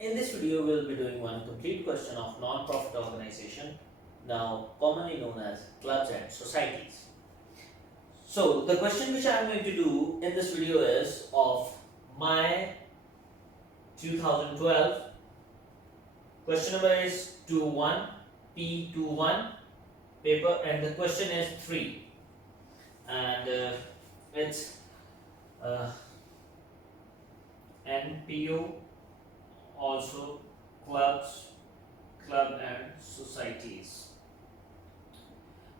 In this video, we'll be doing one complete question of non-profit organization, now commonly known as clubs and societies. So, the question which I am going to do in this video is of May 2012. Question number is 21 P21 paper, and the question is 3, and it's NPO, also club and societies.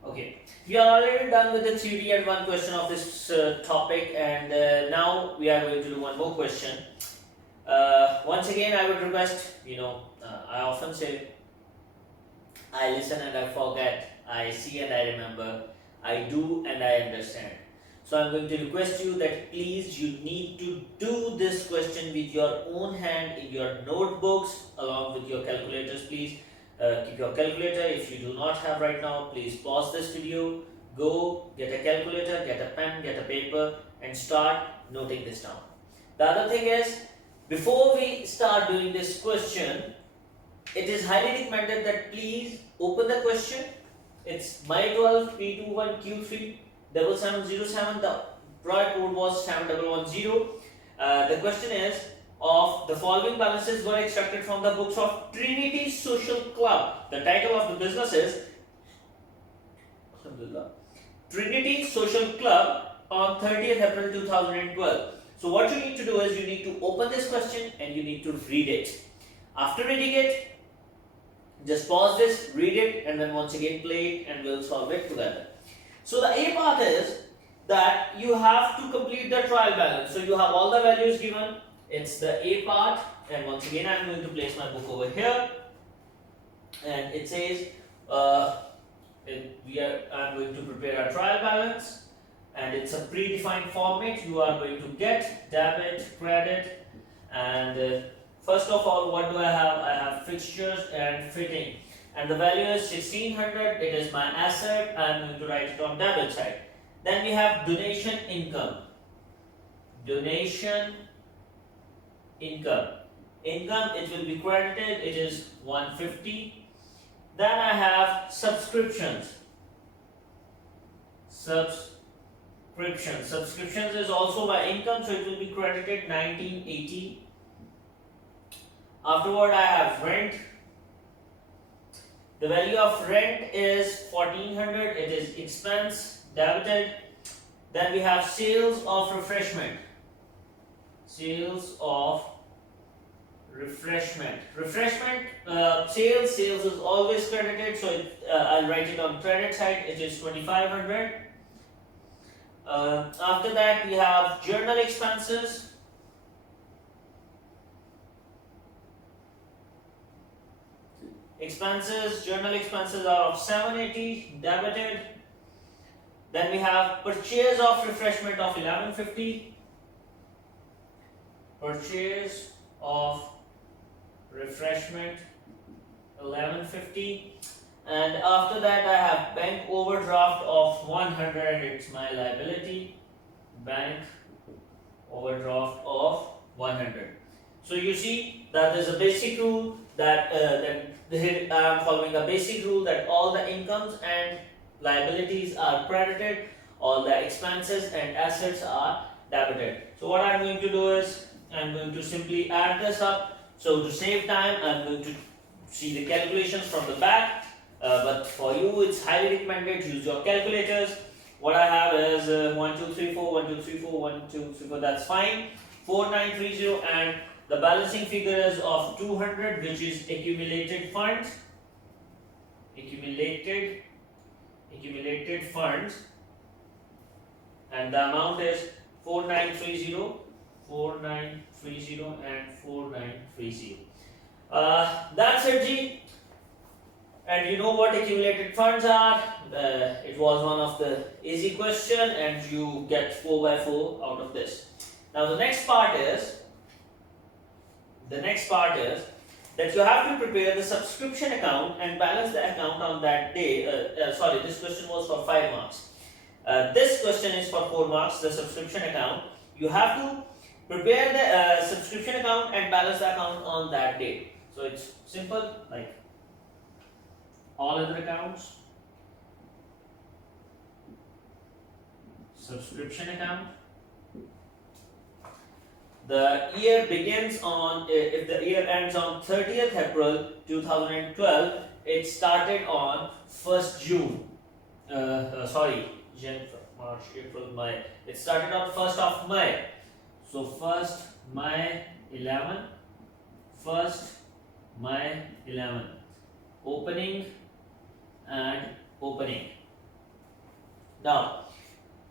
Okay, we are already done with the theory and one question of this topic, and now we are going to do one more question. Once again, I would request, I often say I listen and I forget, I see and I remember, I do and I understand. So I'm going to request you that please you need to do this question with your own hand in your notebooks along with your calculators. Please keep your calculator. If you do not have right now, please pause this video, go get a calculator, get a pen, get a paper and start noting this down. The other thing is, before we start doing this question, it is highly recommended that please open the question. It's May12 P21 Q3 7707. The product code was 7110. The question is, of the following balances were extracted from the books of Trinity Social Club. The title of the business is Trinity Social Club on 30th April 2012. So what you need to do is you need to open this question and you need to read it. After reading it, just pause this, read it, and then once again play it and we'll solve it together. So the A part is that you have to complete the trial balance. So you have all the values given. It's the A part, and once again I'm going to place my book over here, and it says I'm going to prepare a trial balance, and it's a predefined format. You are going to get debit, credit, and first of all, what do I have? I have fixtures and fitting. And the value is 1600. It is my asset. I am going to write it on debit side. Then we have donation income. Donation income. Income, it will be credited. It is 150. Then I have subscriptions. Subscriptions is also my income, so it will be credited 1980. Afterward, I have rent. The value of rent is 1400. It is expense debited. Then we have sales of refreshment. Sales of refreshment. Sales is always credited, so I'll write it on credit side. It is 2500. After that, we have journal expenses. Journal expenses are of 780 debited. Then we have purchase of refreshment of 1150. Purchase of refreshment 1150. And after that I have bank overdraft of 100. It's my liability. Bank overdraft of 100. So you see that there's a basic rule that I am following a basic rule that all the incomes and liabilities are credited, all the expenses and assets are debited. So what I'm going to do is I'm going to simply add this up. So to save time, I'm going to see the calculations from the back, but for you it's highly recommended use your calculators. What I have is 1 2 3 4 1 2 3 4 1 2 3 4. That's fine. 4930, and the balancing figure is of 200, which is accumulated funds. Accumulated funds, and the amount is 4930, and 4930. That's it, G. And you know what accumulated funds are. It was one of the easy question, and you get 4 by 4 out of this. Now the next part is that you have to prepare the subscription account and balance the account on that day. This question was for 5 marks. This question is for 4 marks. The subscription account, you have to prepare the subscription account and balance the account on that date. So it's simple, like all other accounts, subscription account. The year begins on, if the year ends on 30th April 2012, it started on 1st June. Jan, March, April, May. It started on 1st of May. So 1st May 11, 1st May 11. Opening and opening. Now,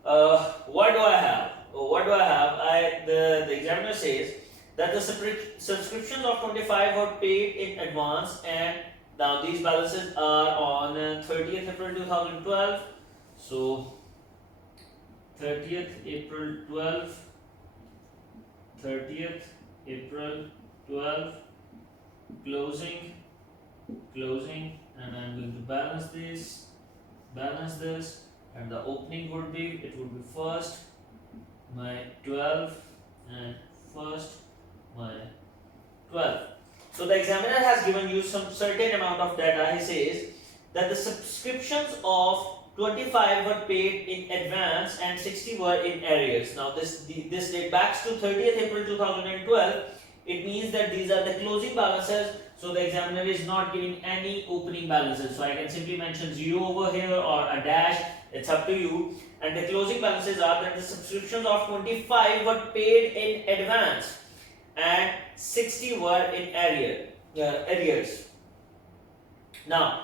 what do I have? The examiner says that the subscriptions of 25 were paid in advance, and now these balances are on 30th April 2012. So 30th April 12, 30th April 12, closing, and I'm going to balance this, and the opening would be, it would be 1st May 12 and 1st May 12. So the examiner has given you some certain amount of data. He says that the subscriptions of 25 were paid in advance and 60 were in arrears. Now this date backs to 30th April 2012. It means that these are the closing balances. So the examiner is not giving any opening balances. So I can simply mention 0 over here or a dash. It's up to you. And the closing balances are that the subscriptions of 25 were paid in advance and 60 were in arrears. Now,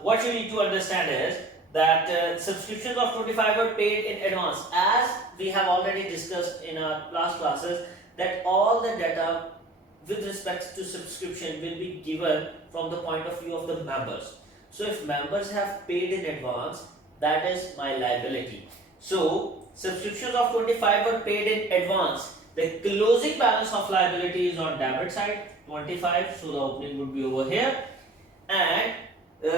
what you need to understand is that subscriptions of 25 were paid in advance. As we have already discussed in our last classes, that all the data with respect to subscription will be given from the point of view of the members. So if members have paid in advance, that is my liability. So subscriptions of 25 were paid in advance. The closing balance of liability is on debit side, 25, so the opening would be over here, and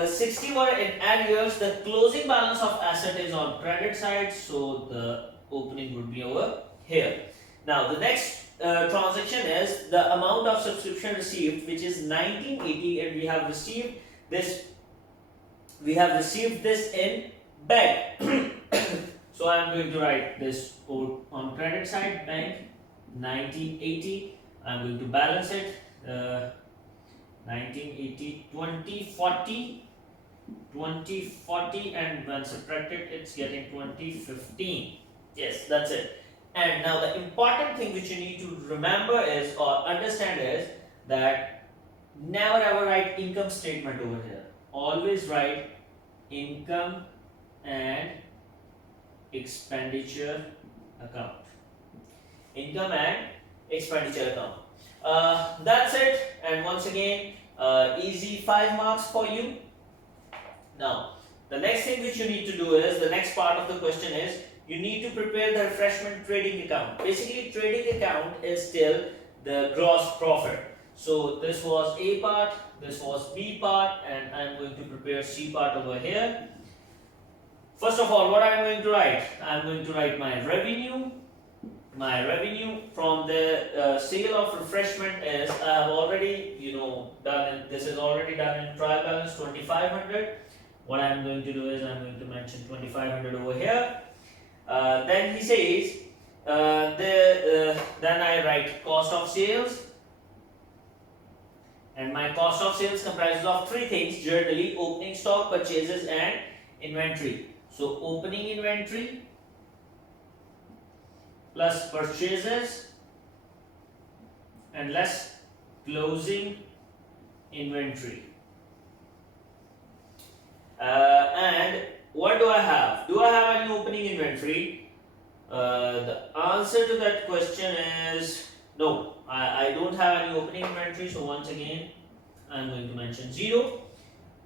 60 were in arrears. The closing balance of asset is on credit side, so the opening would be over here. Now the next transaction is the amount of subscription received, which is 1980, and we have received this in bank. So I am going to write this on credit side, bank 1980. I am going to balance it 1980 2040, and when subtracted it's getting 2015. Yes, that's it. And now the important thing which you need to remember is, or understand, is that never ever write income statement over here. Always write income and expenditure account. Income and expenditure account. That's it. And once again, easy 5 marks for you. Now, the next thing which you need to do is, the next part of the question is, you need to prepare the refreshment trading account. Basically, trading account is still the gross profit. So this was A part, this was B part, and I am going to prepare C part over here. First of all, what I am going to write? I am going to write my revenue. My revenue from the sale of refreshment is, I have already this is already done in trial balance 2500. What I am going to do is, I am going to mention 2500 over here. Then he says, then I write cost of sales, and my cost of sales comprises of 3 things generally: opening stock, purchases, and inventory. So opening inventory plus purchases and less closing inventory. And what do I have? Do I have any opening inventory? The answer to that question is no. I don't have any opening inventory. So once again, I'm going to mention 0.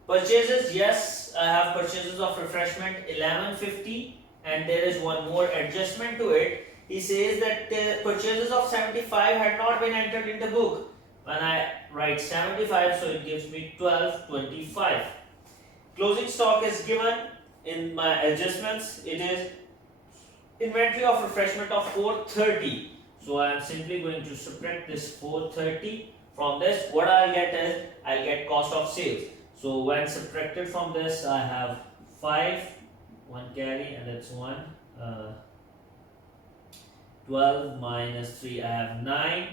Purchases, yes, I have purchases of refreshment 1150, and there is one more adjustment to it. He says that the purchases of 75 had not been entered in the book. When I write 75, so it gives me 1225. Closing stock is given in my adjustments. It is inventory of refreshment of 430. So I am simply going to subtract this 430 from this. What I'll get is, I'll get cost of sales. So when subtracted from this, I have 5, 1 carry, and that's 1. 12 minus 3, I have 9,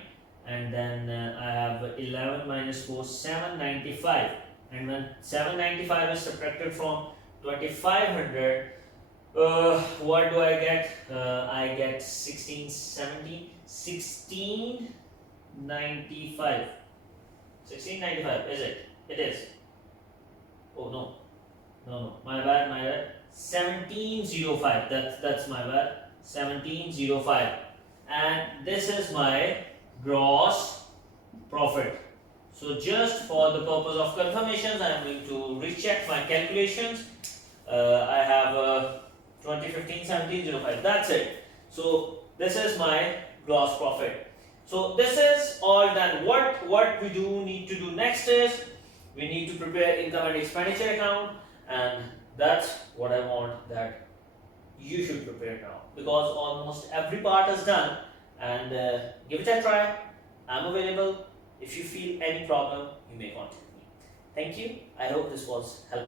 and then I have 11 minus 4, 795. And when 795 is subtracted from 2500, what do I get? I get 1670, 1695. 1695, is it? It is. Oh no, my bad. 1705. That's my bad. 1705, and this is my gross profit. So just for the purpose of confirmations, I am going to recheck my calculations. I have 2015 1705. That's it. So this is my gross profit. So this is all done. What we do need to do next is, we need to prepare income and expenditure account, and that's what I want that you should prepare now, because almost every part is done. And give it a try. I'm available. If you feel any problem, you may contact me. Thank you. I hope this was helpful.